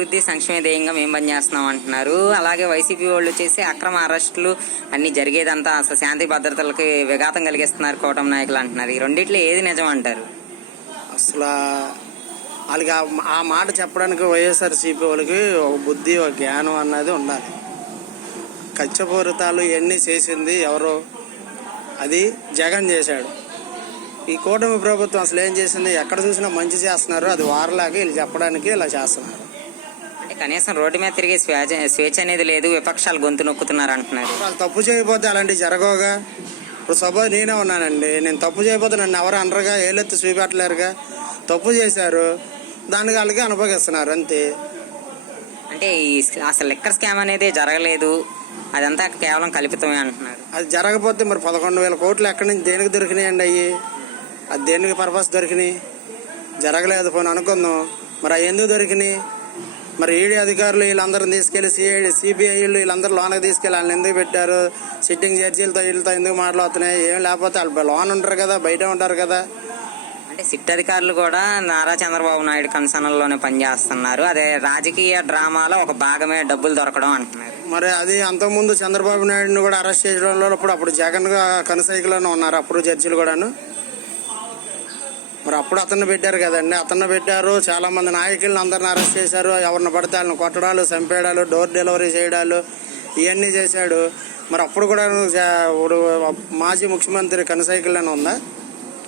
అభివృద్ధి సంక్షేమ ధ్యేయంగా మేము పనిచేస్తున్నాం అంటున్నారు. అలాగే వైసీపీ వాళ్ళు చేసే అక్రమ అరెస్టులు అన్ని జరిగేదంతా అసలు శాంతి భద్రతలకి విఘాతం కలిగిస్తున్నారు కూటమి నాయకులు అంటున్నారు. ఈ రెండిట్లో ఏది నిజం అంటారు? అసలు వాళ్ళకి ఆ మాట చెప్పడానికి వైఎస్ఆర్సీపీ వాళ్ళకి ఒక బుద్ధి, ఒక జ్ఞానం అన్నది ఉండాలి. కచ్చపూరితాలు ఇవన్నీ చేసింది ఎవరు? అది జగన్ చేశాడు. ఈ కూటమి ప్రభుత్వం అసలు ఏం చేసింది? ఎక్కడ చూసినా మంచి చేస్తున్నారు, అది వారలాగా వీళ్ళు చెప్పడానికి ఇలా చేస్తున్నారు. అంటే కనీసం రోడ్డు మీద తిరిగే స్వేచ్ఛ అనేది లేదు, విపక్షాలు గొంతు నొక్కుతున్నారు అంటున్నారు. వాళ్ళు తప్పు చేయకపోతే అలాంటివి జరగవుగా. ఇప్పుడు సపోజ్ నేనే ఉన్నానండి, నేను తప్పు చేయకపోతే నన్ను ఎవరు అనరుగా, ఏలెత్తి చూపెట్టలేరుగా. తప్పు చేశారు, దానికి వాళ్ళకి అనుభవిస్తున్నారు అంతే. అంటే అసలు లిక్కర్ స్కామ్ అనేది జరగలేదు, అదంతా కేవలం కల్పితమే అంటున్నారు. అది జరగకపోతే మరి 11,000 కోట్లు ఎక్కడి నుంచి దేనికి దొరికినాయండి? అయ్యి అది దేనికి పర్పస్ దొరికినాయి? జరగలేదు పోనీ అనుకుందాం, మరి అవి ఎందుకు దొరికినాయి? మరి ఈడీ అధికారులు వీళ్ళందరిని తీసుకెళ్లి సిబిఐ వీళ్ళందరూ లోనకి తీసుకెళ్ళి వాళ్ళని ఎందుకు పెట్టారు? సిట్టింగ్ జడ్జీలతో వీళ్ళతో ఎందుకు మాట్లాడుతున్నాయి? ఏం లేకపోతే వాళ్ళు లోన్ ఉంటారు కదా, బయట ఉంటారు కదా. అంటే సిట్ అధికారులు కూడా నారా చంద్రబాబు నాయుడు కన్సర్న్లోనే పనిచేస్తున్నారు, అదే రాజకీయ డ్రామాలో ఒక భాగమే డబ్బులు దొరకడం అంటున్నారు. మరి అది అంతకుముందు చంద్రబాబు నాయుడుని కూడా అరెస్ట్ చేయడంలో అప్పుడు జగన్ కనసైకిలోనే ఉన్నారు అప్పుడు జడ్జీలు కూడాను. మరి అప్పుడు అతన్ని పెట్టారు కదండి, అతన్ని పెట్టారు. చాలా మంది నాయకులను అందరిని అరెస్ట్ చేశారు. ఎవరిని పడితే వాళ్ళని కొట్టడాలు, చంపేయడాలు, డోర్ డెలివరీ చేయడాలు ఇవన్నీ చేశాడు. మరి అప్పుడు కూడా మాజీ ముఖ్యమంత్రి కనసైకిల్లోనే ఉందా?